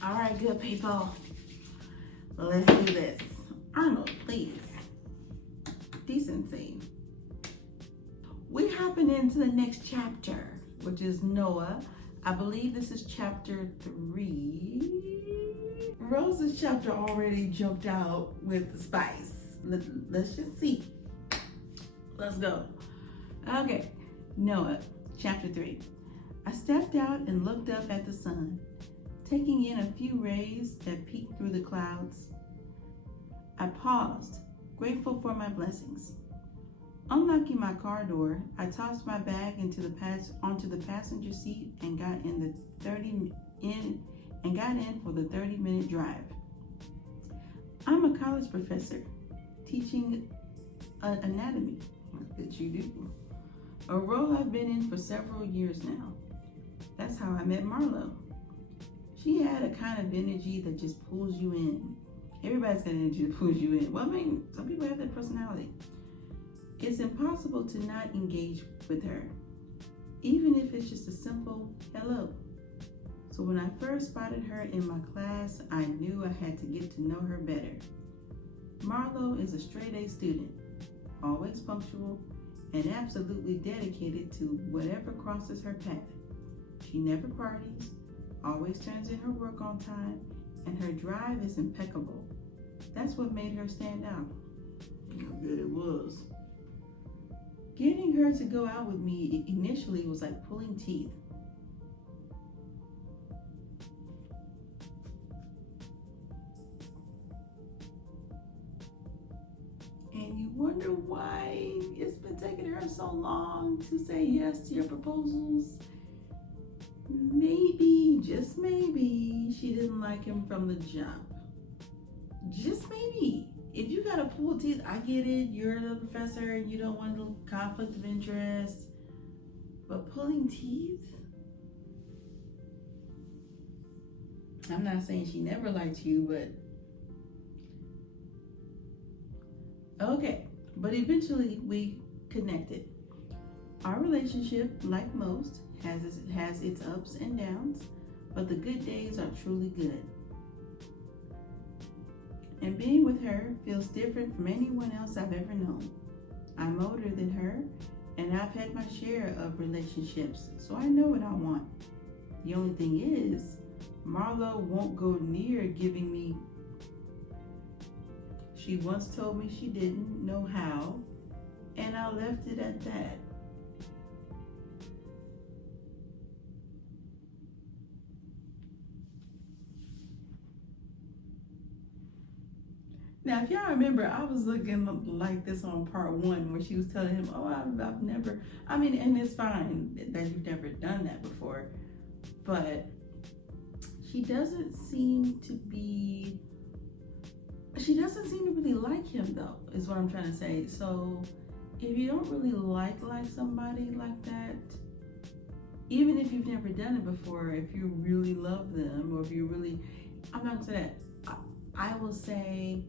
All right, good people. Let's do this. Arnold, please. Decency. We're hopping into the next chapter, which is Noah. I believe this is chapter 3. Rose's chapter already jumped out with the spice. Let's just see. Let's go. Okay, Noah, chapter 3. I stepped out and looked up at the sun, taking in a few rays that peeked through the clouds. I paused, grateful for my blessings. Unlocking my car door, I tossed my bag onto the passenger seat and got in for the 30-minute drive. I'm a college professor teaching anatomy. I bet you do. A role I've been in for several years now. That's how I met Marlo. She had a kind of energy that just pulls you in. Everybody's got energy that pulls you in. Well, I mean, some people have that personality. It's impossible to not engage with her, even if it's just a simple hello. So when I first spotted her in my class, I knew I had to get to know her better. Marlo is a straight-A student, always punctual, and absolutely dedicated to whatever crosses her path. She never parties, always turns in her work on time, and her drive is impeccable. That's what made her stand out. I bet it was. Getting her to go out with me initially was like pulling teeth. And you wonder why it's been taking her so long to say yes to your proposals. Maybe, just maybe, she didn't like him from the jump. Just maybe. If you gotta pull teeth, I get it. You're the professor and you don't want a conflict of interest. But pulling teeth? I'm not saying she never liked you, but okay. But eventually we connected. Our relationship, like most, has its ups and downs, but the good days are truly good. And being with her feels different from anyone else I've ever known. I'm older than her, and I've had my share of relationships, so I know what I want. The only thing is, Marlo won't go near giving me. She once told me she didn't know how, and I left it at that. Now, if y'all remember, I was looking like this on part 1 where she was telling him, oh, I've never, and it's fine that you've never done that before, but she doesn't seem to really like him though, is what I'm trying to say. So if you don't really like somebody like that, even if you've never done it before, if you really love them, or if you really, I'm not gonna say that, I will say,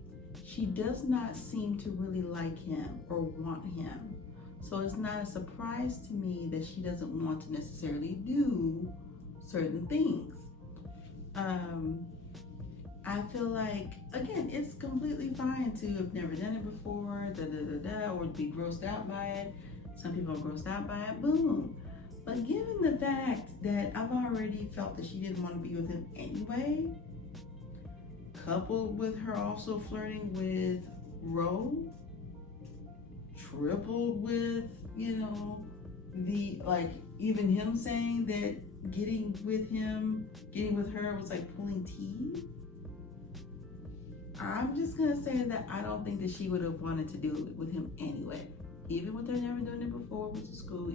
she does not seem to really like him or want him. So it's not a surprise to me that she doesn't want to necessarily do certain things. I feel like, again, it's completely fine to have never done it before, or be grossed out by it. Some people are grossed out by it, boom. But given the fact that I've already felt that she didn't want to be with him anyway, coupled with her also flirting with Ro, tripled with, even him saying that getting with her was like pulling teeth. I'm just gonna say that I don't think that she would have wanted to do it with him anyway. Even with her never doing it before, which is cool.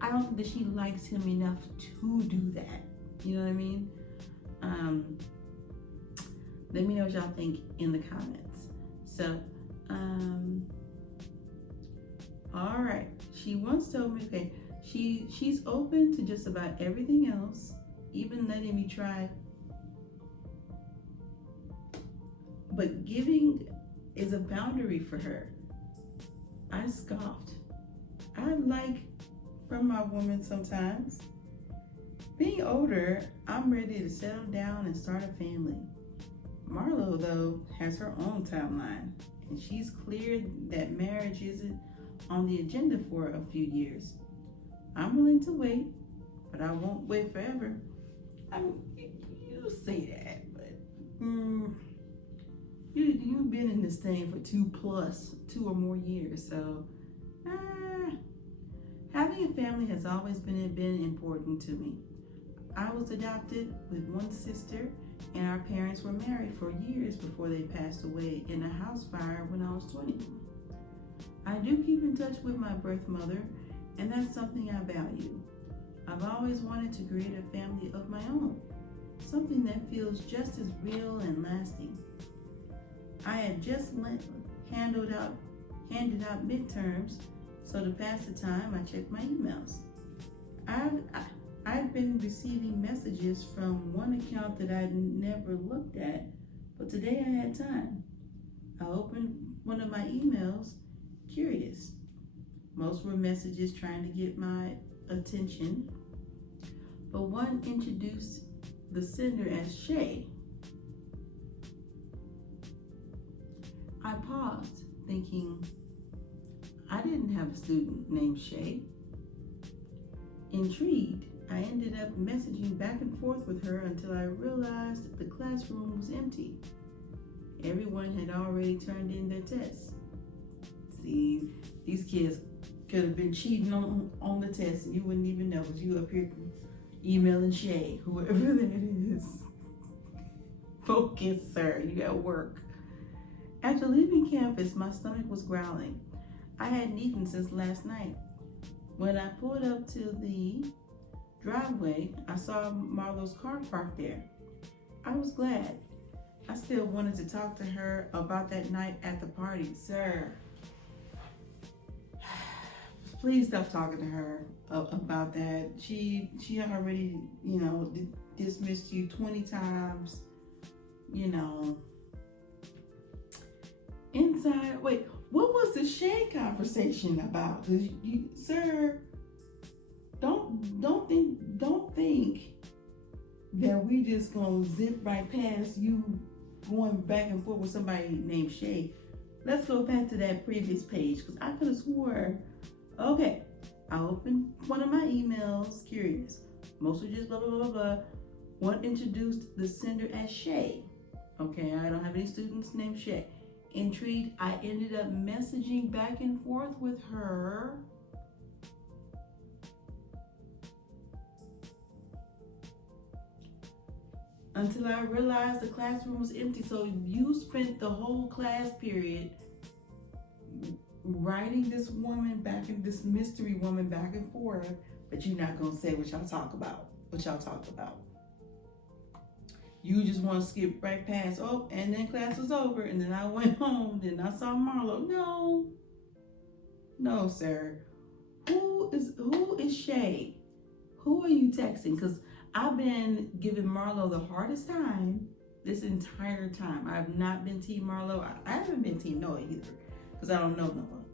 I don't think that she likes him enough to do that. You know what I mean? Let me know what y'all think in the comments. So, all right. She once told me, okay, she's open to just about everything else, even letting me try. But giving is a boundary for her. I scoffed. I like from my woman sometimes. Being older, I'm ready to settle down and start a family. Marlo, though, has her own timeline, and she's clear that marriage isn't on the agenda for a few years. I'm willing to wait, but I won't wait forever. I mean, you say that, but you've been in this thing for 2 or more years, so having a family has always been important to me. I was adopted with one sister, and our parents were married for years before they passed away in a house fire when I was 20. I do keep in touch with my birth mother, and that's something I value. I've always wanted to create a family of my own, something that feels just as real and lasting. I had just handed out midterms, so to pass the time, I checked my emails. I'd been receiving messages from one account that I'd never looked at, but today I had time. I opened one of my emails, curious. Most were messages trying to get my attention, but one introduced the sender as Shay. I paused, thinking, I didn't have a student named Shay. Intrigued, I ended up messaging back and forth with her until I realized the classroom was empty. Everyone had already turned in their tests. See, these kids could have been cheating on the test and you wouldn't even know, because you up here emailing Shay, whoever that is. Focus, sir, you got work. After leaving campus, my stomach was growling. I hadn't eaten since last night. When I pulled up to the driveway, I saw Marlo's car parked there. I was glad. I still wanted to talk to her about that night at the party. Sir, please stop talking to her about that. She already, dismissed you 20 times, Inside, wait, what was the Shay conversation about? Sir, don't think that we just gonna zip right past you going back and forth with somebody named Shay. Let's go back to that previous page, because I could have swore. Okay, I opened one of my emails, curious. Most were just blah, blah, blah, blah. One introduced the sender as Shay. Okay, I don't have any students named Shay. Intrigued, I ended up messaging back and forth with her. Until I realized the classroom was empty. So you spent the whole class period writing this mystery woman back and forth, but you're not gonna say what y'all talked about. You just want to skip right past, and then class was over, and then I went home, then I saw Marlo. No, sir. Who is Shay? Who are you texting? Because I've been giving Marlo the hardest time this entire time. I have not been Team Marlo. I haven't been Team Noah either, because I don't know Noah.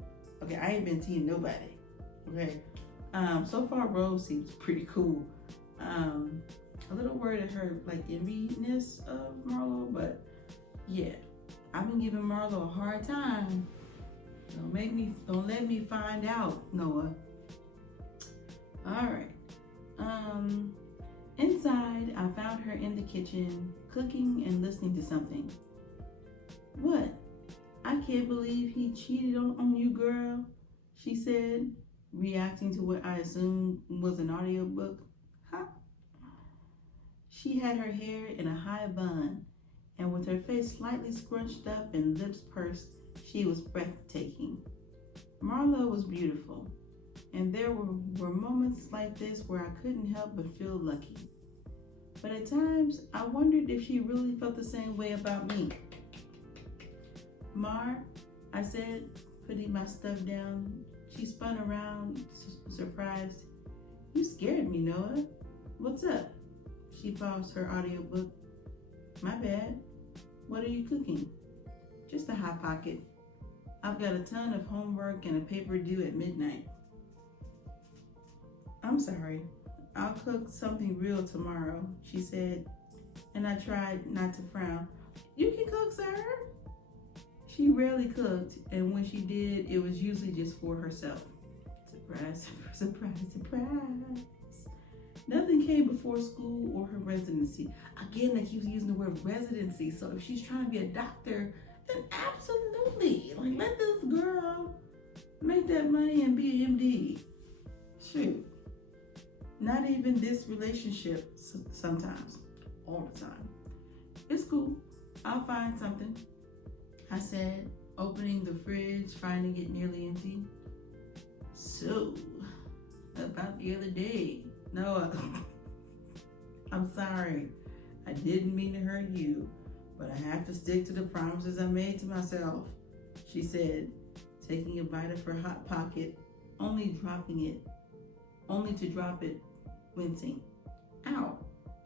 Okay, I ain't been Team nobody. Okay. So far Rose seems pretty cool. A little worried at her enviness of Marlo, but yeah, I've been giving Marlo a hard time. Don't let me find out, Noah. All right. Inside, I found her in the kitchen, cooking and listening to something. What? I can't believe he cheated on you, girl, she said, reacting to what I assumed was an audiobook. Huh? She had her hair in a high bun, and with her face slightly scrunched up and lips pursed, she was breathtaking. Marlo was beautiful, and there were moments like this where I couldn't help but feel lucky. But at times, I wondered if she really felt the same way about me. Mar, I said, putting my stuff down. She spun around, surprised. You scared me, Noah. What's up? She paused her audiobook. My bad. What are you cooking? Just a Hot Pocket. I've got a ton of homework and a paper due at midnight. I'm sorry. I'll cook something real tomorrow, she said, and I tried not to frown. You can cook, sir. She rarely cooked, and when she did, it was usually just for herself. Surprise, surprise, surprise. Nothing came before school or her residency. Again, they keep using the word residency, so if she's trying to be a doctor, then absolutely. Like, let this girl make that money and be an MD. Shoot. Not even this relationship sometimes, all the time. It's cool. I'll find something, I said, opening the fridge, finding it nearly empty. So, about the other day, Noah, I'm sorry. I didn't mean to hurt you, but I have to stick to the promises I made to myself, she said, taking a bite of her Hot Pocket, only to drop it, wincing. Ow,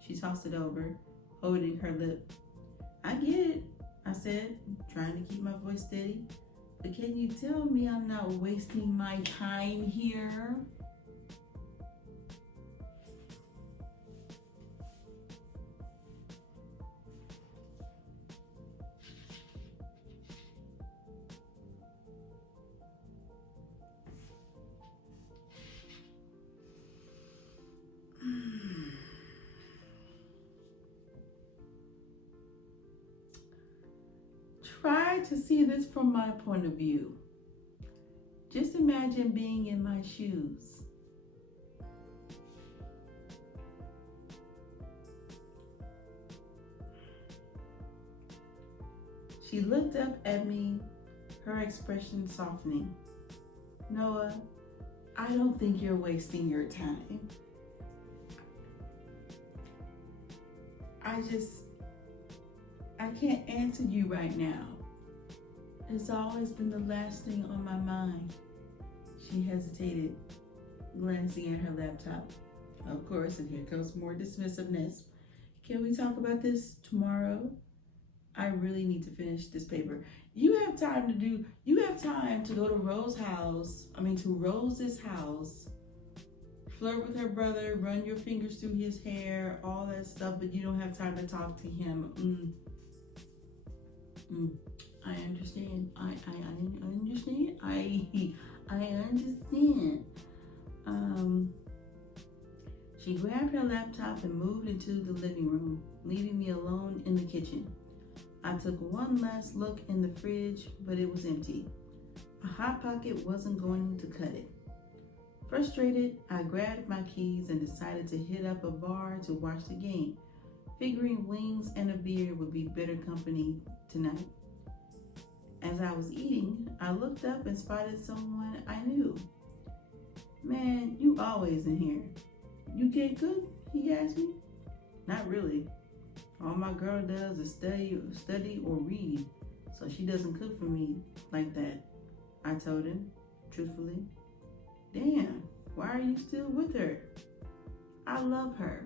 she tossed it over, holding her lip. I get it, I said, trying to keep my voice steady. But can you tell me I'm not wasting my time here? Try to see this from my point of view. Just imagine being in my shoes. She looked up at me, her expression softening. Noah, I don't think you're wasting your time. I can't answer you right now. It's always been the last thing on my mind. She hesitated, glancing at her laptop. Of course, and here comes more dismissiveness. Can we talk about this tomorrow? I really need to finish this paper. You have time to go to Rose's house, flirt with her brother, run your fingers through his hair, all that stuff, but you don't have time to talk to him. I understand. I understand. I understand. She grabbed her laptop and moved into the living room, leaving me alone in the kitchen. I took one last look in the fridge, but it was empty. A Hot Pocket wasn't going to cut it. Frustrated, I grabbed my keys and decided to hit up a bar to watch the game, figuring wings and a beer would be better company tonight. As I was eating, I looked up and spotted someone I knew. Man, you always in here. You can't cook? He asked me. Not really. All my girl does is study or read, so she doesn't cook for me like that, I told him, truthfully. Damn, why are you still with her? I love her.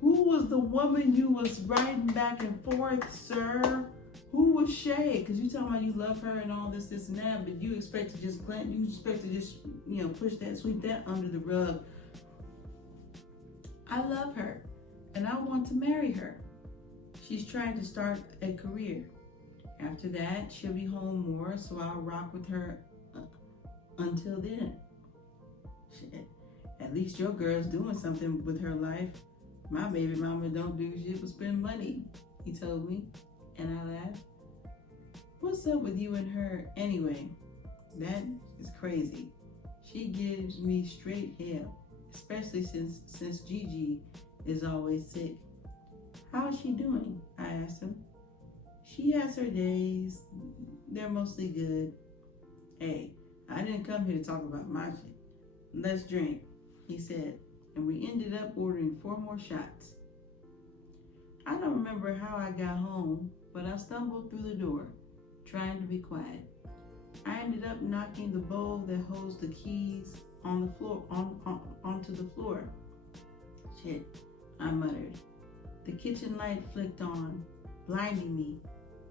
Who was the woman you was riding back and forth, sir? Who was Shay? Because you talking about you love her and all this and that, but you expect to just push that, sweep that under the rug. I love her, and I want to marry her. She's trying to start a career. After that, she'll be home more, so I'll rock with her until then. Shit. At least your girl's doing something with her life. My baby mama don't do shit but spend money, he told me, and I laughed. What's up with you and her anyway? That is crazy. She gives me straight hell, especially since Gigi is always sick. How is she doing? I asked him. She has her days. They're mostly good. Hey, I didn't come here to talk about my shit. Let's drink, he said, and we ended up ordering 4 more shots. I don't remember how I got home, but I stumbled through the door, trying to be quiet. I ended up knocking the bowl that holds the keys on the floor onto the floor. Shit, I muttered. The kitchen light flicked on, blinding me.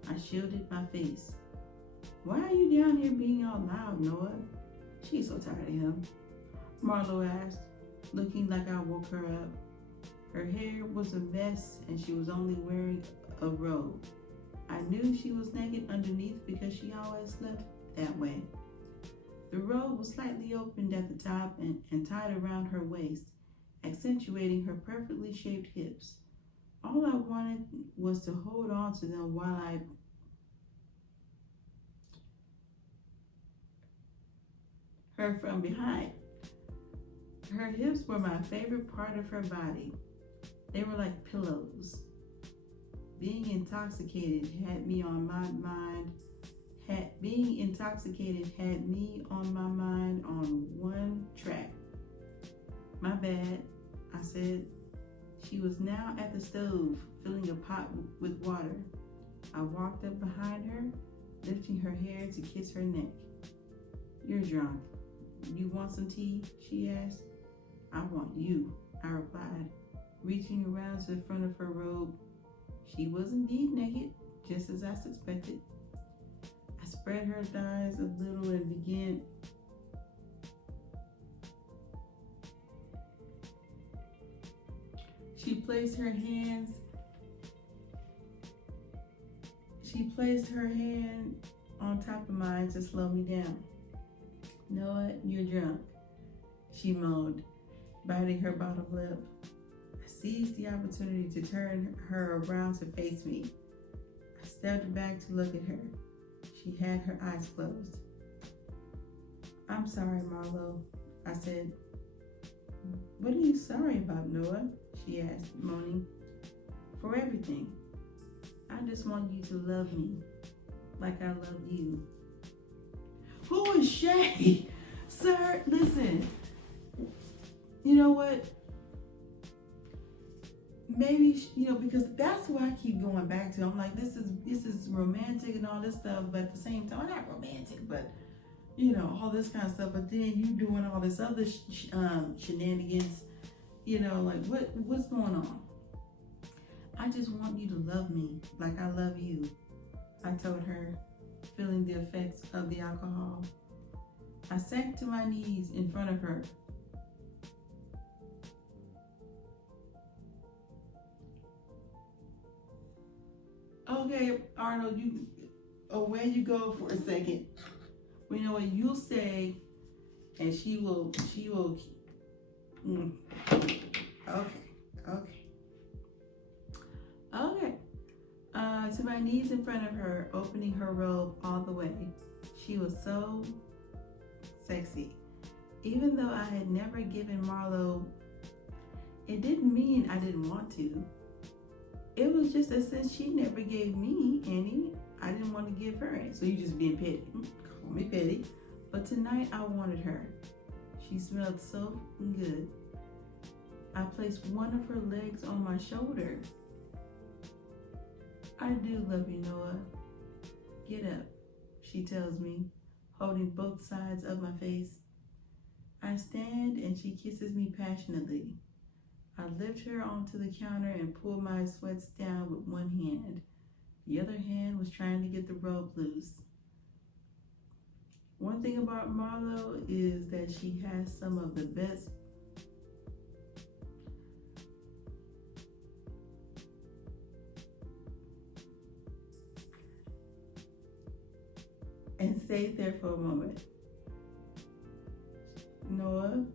I shielded my face. Why are you down here being all loud, Noah? She's so tired of him, Marlo asked, looking like I woke her up. Her hair was a mess and she was only wearing a robe. I knew she was naked underneath because she always slept that way. The robe was slightly opened at the top and tied around her waist, accentuating her perfectly shaped hips. All I wanted was to hold on to them while I her from behind. Her hips were my favorite part of her body. They were like pillows. Being intoxicated had me on my mind. Being intoxicated had me on my mind on one track. My bad, I said. She was now at the stove, filling a pot with water. I walked up behind her, lifting her hair to kiss her neck. You're drunk. You want some tea? She asked. I want you, I replied, reaching around to the front of her robe. She was indeed naked, just as I suspected. I spread her thighs a little and began. She placed her hand on top of mine to slow me down. Noah, you're drunk, she moaned, biting her bottom lip. I seized the opportunity to turn her around to face me. I stepped back to look at her. She had her eyes closed. I'm sorry, Marlo, I said. What are you sorry about, Noah? She asked, moaning. For everything. I just want you to love me like I love you. Who is Shay? Sir, listen. You know what? Maybe, because that's what I keep going back to. I'm like, this is romantic and all this stuff, but at the same time, not romantic, but all this kind of stuff. But then you doing all this other shenanigans. Like what's going on? I just want you to love me like I love you, I told her, feeling the effects of the alcohol. I sank to my knees in front of her. Okay, Arnold, away you go for a second. Well, you know what you'll say, and she will. Okay. To my knees in front of her, opening her robe all the way. She was so sexy. Even though I had never given Marlo, it didn't mean I didn't want to. It was just that since she never gave me any, I didn't want to give her any. So you just being petty. Call me petty. But tonight I wanted her. She smelled so good. I placed one of her legs on my shoulder. I do love you, Noah. Get up, she tells me, holding both sides of my face. I stand and she kisses me passionately. I lift her onto the counter and pull my sweats down with one hand. The other hand was trying to get the robe loose. One thing about Marlo is that she has some of the best and stayed there for a moment. Noah,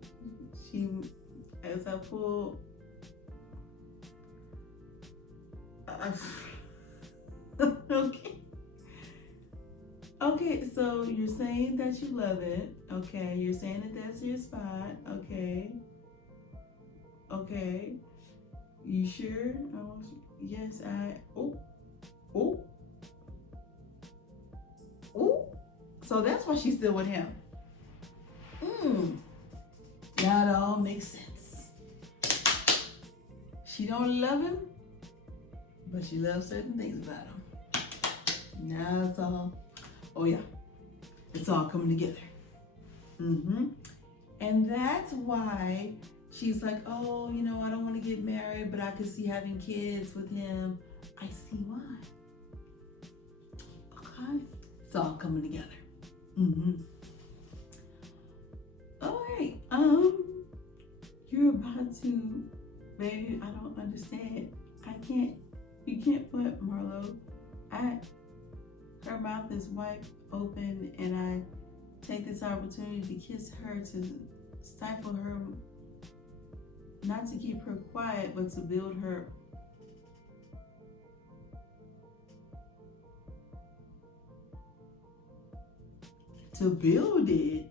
as I pull, Okay, so you're saying that you love it. Okay, you're saying that that's your spot. Okay. You sure? Yes, oh. So that's why she's still with him. Now it all makes sense. She don't love him, but she loves certain things about him. Now it's all, it's all coming together. And that's why she's like, I don't want to get married, but I could see having kids with him. I see why. Hi. It's all coming together. Mm-hmm. All right. You're about to, baby, I don't understand. You can't put Marlo. Her mouth is wide open, and I take this opportunity to kiss her, to stifle her, not to keep her quiet, but to build her. To build it.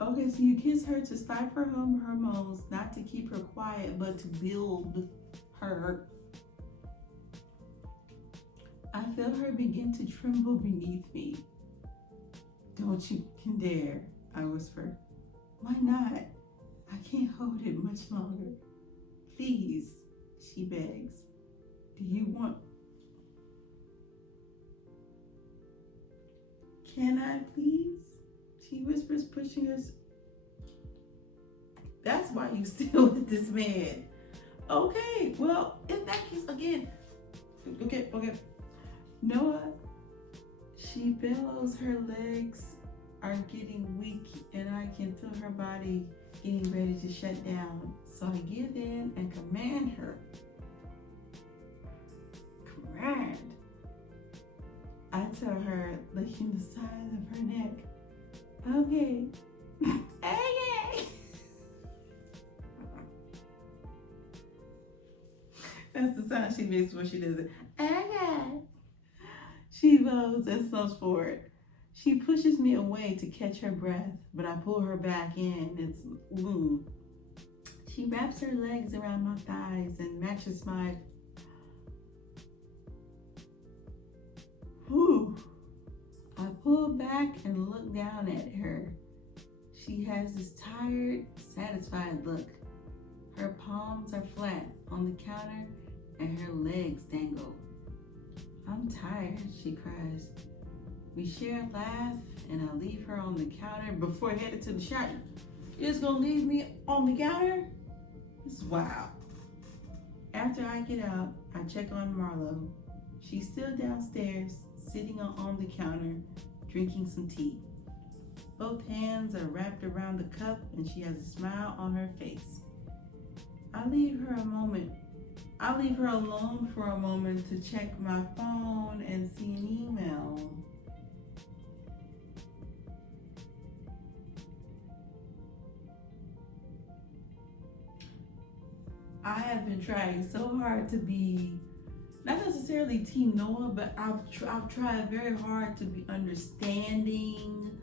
Okay, so you kiss her to stifle her hormones, not to keep her quiet, but to build her. I feel her begin to tremble beneath me. Don't you dare, I whisper. Why not? I can't hold it much longer. Please, she begs. Do you want... Can I please? She whispers, pushing us. That's why you still with this man. Okay, well, in that case, again. Okay. Noah, she bellows, her legs are getting weak, and I can feel her body getting ready to shut down. So I give in and command her. Command. I tell her, licking the side of her neck. Okay. Okay. That's the sound she makes when she does it. Okay. She moans and slows forward. She pushes me away to catch her breath, but I pull her back in. She wraps her legs around my thighs and matches my... Whew. I pull back and look down at her. She has this tired, satisfied look. Her palms are flat on the counter and her legs dangle. I'm tired, she cries. We share a laugh and I leave her on the counter before headed to the shop. You're just gonna leave me on the counter? This is wild. After I get out, I check on Marlo. She's still downstairs, sitting on the counter, drinking some tea. Both hands are wrapped around the cup and she has a smile on her face. I leave her alone for a moment to check my phone and see an email. I have been trying so hard to be, not necessarily Team Noah, but I've tried very hard to be understanding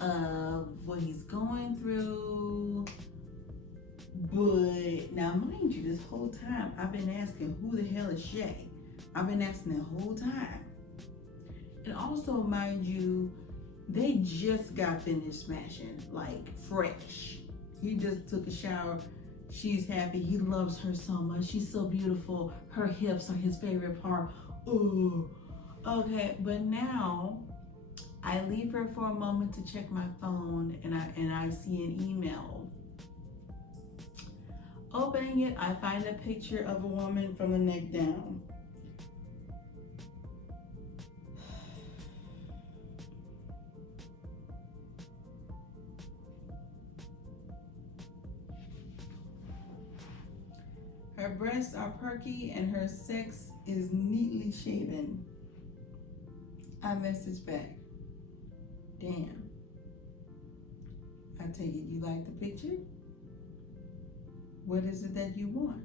of what he's going through. But now, mind you, this whole time I've been asking, who the hell is Shay? I've been asking the whole time. And also, mind you, they just got finished smashing, like fresh. He just took a shower. She's happy. He loves her so much. She's so beautiful. Her hips are his favorite part. Ooh. Okay, but now I leave her for a moment to check my phone and I see an email. Opening it, I find a picture of a woman from the neck down. Her breasts are perky and her sex is neatly shaven. I message back. Damn. I take it you like the picture? What is it that you want?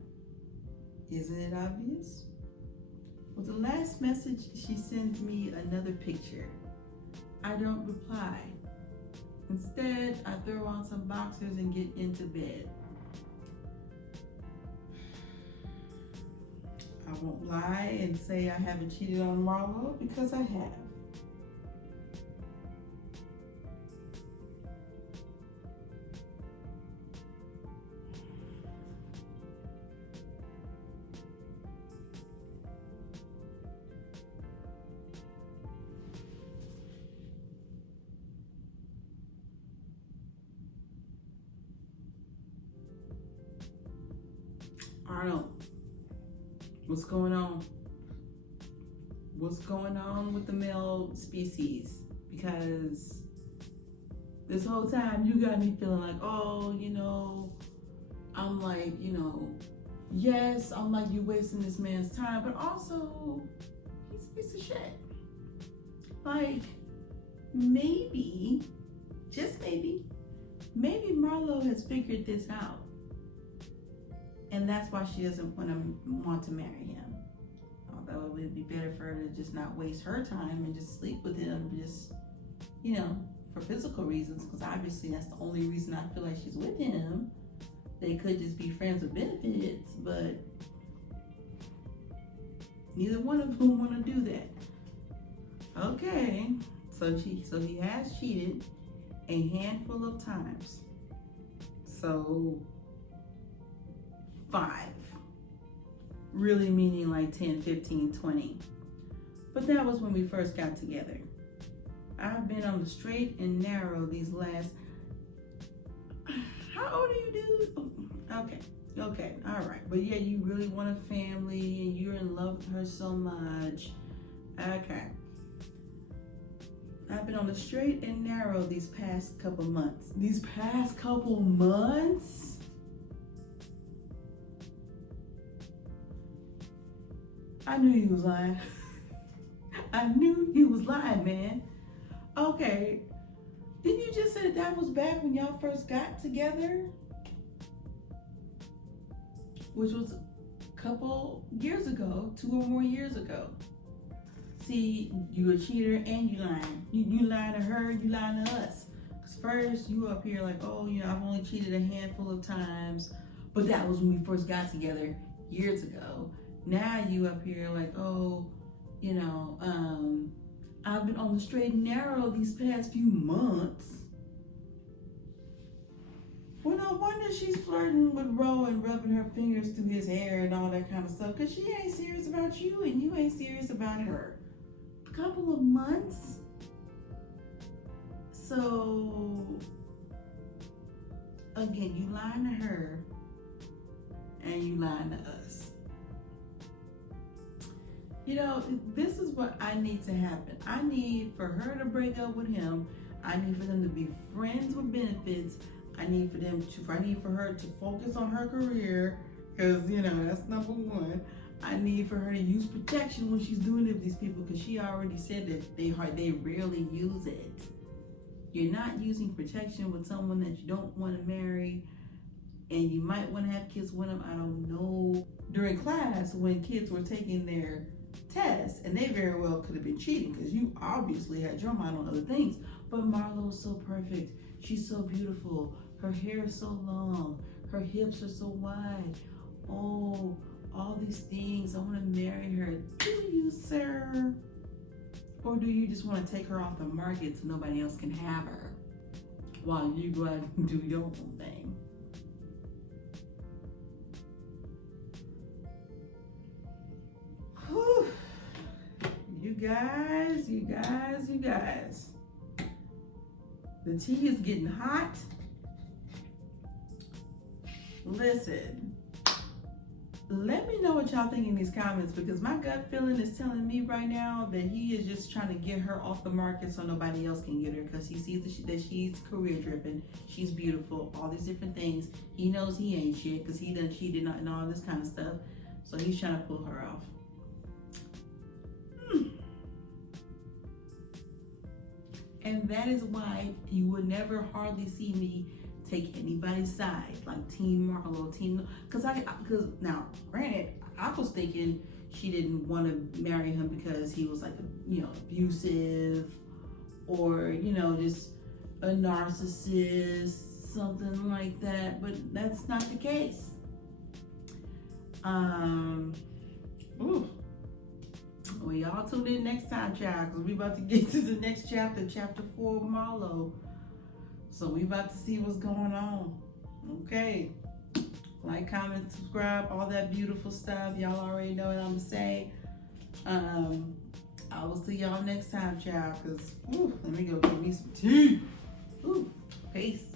Isn't it obvious? With the last message, she sends me another picture. I don't reply. Instead, I throw on some boxers and get into bed. I won't lie and say I haven't cheated on Marlo because I have. Arnold, What's going on? What's going on with the male species? Because this whole time you got me feeling like, oh, you know, I'm like, you know, yes, I'm like, you wasting this man's time, but also he's a piece of shit. Like, maybe, just maybe Marlo has figured this out. And that's why she doesn't want to marry him. Although it would be better for her to just not waste her time and just sleep with him, just, you know, for physical reasons, because obviously that's the only reason I feel like she's with him. They could just be friends with benefits, but neither one of them want to do that. Okay, so he has cheated a handful of times. So 5. Really meaning like 10, 15, 20. But that was when we first got together. I've been on the straight and narrow these last... How old are you, dude? Okay, all right. But yeah, you really want a family and you're in love with her so much. Okay. I've been on the straight and narrow these past couple months. I knew you was lying. I knew you was lying, man. Okay. Didn't you just say that was back when y'all first got together? Which was a couple years ago, 2 or more years ago. See, you a cheater and you lying. You lying to her, you lying to us. Because first you up here like, oh, you know, I've only cheated a handful of times. But that was when we first got together years ago. Now you up here like, oh, you know, I've been on the straight and narrow these past few months. Well, no wonder she's flirting with Ro and rubbing her fingers through his hair and all that kind of stuff, because she ain't serious about you and you ain't serious about her. A couple of months. So, again, you lying to her and you lying to us. You know, this is what I need to happen. I need for her to break up with him. I need for them to be friends with benefits. I need for her to focus on her career, because, you know, that's number one. I need for her to use protection when she's doing it with these people, because she already said that they rarely use it. You're not using protection with someone that you don't want to marry, and you might want to have kids with them. I don't know. During class, when kids were taking their tests, and they very well could have been cheating, because you obviously had your mind on other things. But Marlo's so perfect. She's so beautiful. Her hair is so long. Her hips are so wide. Oh, all these things. I want to marry her. Do you, sir? Or do you just want to take her off the market so nobody else can have her while you go out and do your own thing? Whew. You guys. The tea is getting hot. Listen, let me know what y'all think in these comments, because my gut feeling is telling me right now that he is just trying to get her off the market so nobody else can get her, because he sees that she's career driven, she's beautiful, all these different things. He knows he ain't shit because he done cheated and all this kind of stuff. So he's trying to pull her off. And that is why you will never hardly see me take anybody's side, like Team Marlo, because now, granted, I was thinking she didn't want to marry him because he was like, you know, abusive, or, you know, just a narcissist, something like that, but that's not the case. Well, y'all tune in next time, child, because we about to get to the next chapter, chapter 4 of Marlo. So we about to see what's going on. Okay. Like, comment, subscribe, all that beautiful stuff. Y'all already know what I'm going to say. I will see y'all next time, child, because let me go get me some tea. Peace.